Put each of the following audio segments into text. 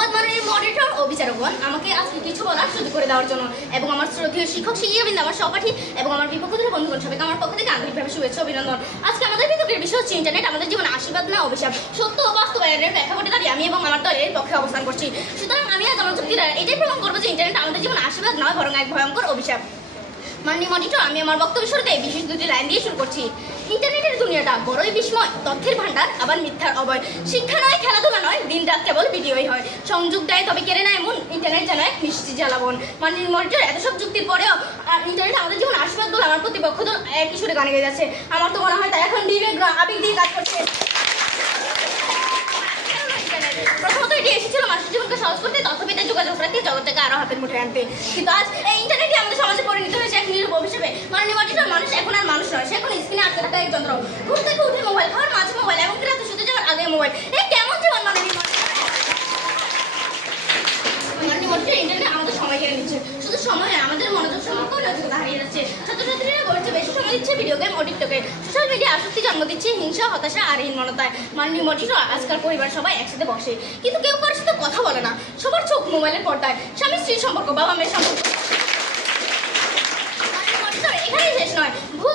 ধন্যবাদ মাননীয় মডারেটর ও বিচারকগণ আমাকে আজকে কিছু বলার সুযোগ করে দেওয়ার জন্য। এবং আমার শ্রদ্ধেয় শিক্ষক শিক্ষিকাবৃন্দ আমার সহপাঠী এবং আমার বিপক্ষ থেকে বন্ধুগণ সবাইকে আমার পক্ষ থেকে আন্তরিকভাবে শুভেচ্ছা অভিনন্দন। আজকে আমাদের বিতর্কের বিষয় হচ্ছে ইন্টারনেট আমাদের জীবনে আশীর্বাদ না অভিশাপ। সত্য ও বাস্তবায়নের প্রেক্ষাপটে দাঁড়িয়ে আমি এবং আমার দলের পক্ষে অবস্থান করছি। সুতরাং আমি আজ আমার চুক্তির এটাই প্রমাণ করব যে ইন্টারনেট আমাদের জীবনে আশীর্বাদ নয়, বরং এক ভয়ঙ্কর অভিশাপ। মাননীয় মডিটর আমি আমার বক্তব্য শুরুতে বিশেষ দুটি লাইন দিয়ে শুরু করছি। ইন্টারনেটের দুনিয়াটা বড়ই বিস্ময়, তথ্যের ভান্ডার আবার মিথ্যার অবয় শিক্ষা নয় নয় দিন রাত কেবল ভিডিওই হয়। সংযোগ দেয়, তবে কেড়ে নেয় এমন ইন্টারনেট এক মিষ্টি জ্বালাবন। মাননীয় মডিটর এত সব যুক্তির পরেও ইন্টারনেট আমাদের জীবন আশীর্বাদ দল আমার প্রতিপক্ষ দল একই সুরে গানে গেয়ে যাচ্ছে। আমার তো মনে হয় তাই এখন ডিবে আবেগ দিয়ে কাজ করছে। প্রথমত এটি এসেছিল মানুষের জীবনকে সহজ করতে তথ্যবিদ্যা যোগাযোগ রাখতে, জগৎটাকে আরও হাতের মুঠে আনতে। কিন্তু আজ এই ইন্টারনেটই আমাদের সমাজে পরিণত হয়েছে এক নিরূপ হিসেবে মাননীয় মাটিটার মানুষ এখন আর মানুষ নয়, সে এখন স্ক্রিনে আটকে থাকা এক যন্ত্র। ঘুম থেকে উঠে মোবাইল খাওয়ার, মাঝে মোবাইল এমনকি রাতে শুতে যাওয়ার আগে মোবাইল এই কেমন জীবন মাননীয় মাননীয় মধ্যে ইন্টারনেট আমাদের সময় কেড়ে নিচ্ছে শুধু সময় নয়, আমাদের মনোযোগ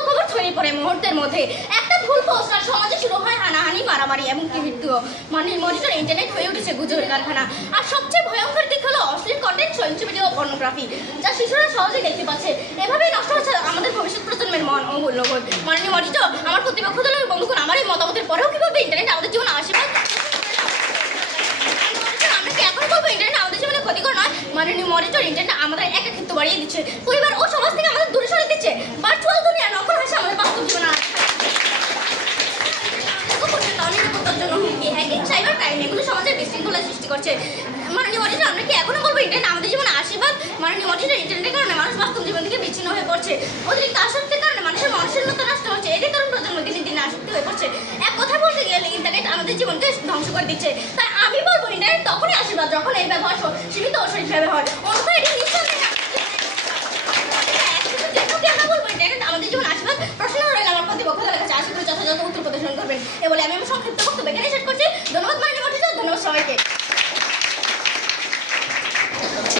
খবর ছড়িয়ে পড়ে মুহূর্তের মধ্যে। একটা ভুল সমাজে শুরু হয় হানাহানি, মারামারি এমনকি মৃত্যু মানে ইন্টারনেট হয়ে উঠেছে গুজবের কারখানা। আর সবচেয়ে ভয়ঙ্কর ভিডিও পর্নোগ্রাফি যা শিশুরা সহজে দেখতে পাচ্ছে। এভাবেই নষ্ট হচ্ছে আমাদের ভবিষ্যৎ প্রজন্মের মন ও মূল্যবোধ মাননীয় মনিটর আমার প্রতিপক্ষ দলের বন্ধুগণ, আমার এই মতামতের পরেও কীভাবে ইন্টারনেট আমাদের জীবনে আশীর্বাদ ক্ষতিকর নয়? ইন্টারনেট আমাদের বাড়িয়ে দিচ্ছে। পরিবার ও সমাজ থেকে আমাদের দূরে দিচ্ছে। ভার্চুয়াল আমাদের ক্রাইম এগুলো সমাজে সৃষ্টি করছে। আমরা কি ইন্টারনেট আমাদের জীবনে আশীর্বাদ, মাননীয় মনিটর ইন্টারনেটের কারণে মানুষ বাস্তব জীবন থেকে বিচ্ছিন্ন হয়ে পড়ছে। অতিরিক্ত আসক্তির কারণে মানুষের মনশীলতা নষ্ট হচ্ছে। এটাই কারণ প্রজন্ম দিনে দিনে আসক্তি হয়ে পড়ছে। এক কথা বলতে গেলে ইন্টারনেট আমাদের জীবনকে ধ্বংস করে দিচ্ছে। তাই আমি বলব ইন্টারনেট তখনই আশীর্বাদ, যখন এই ব্যবহার সীমিত সঠিকভাবে হয়। অন্যথায় এটি আমাদের জীবন আশীর্বাদ, প্রশ্ন রইল আমার প্রতিপক্ষ দলের কাছে আশা করি যথাযথ উত্তর প্রদর্শন করবেন। এ বলে আমি আমার সংক্ষিপ্ত বক্তব্য এখানে শেষ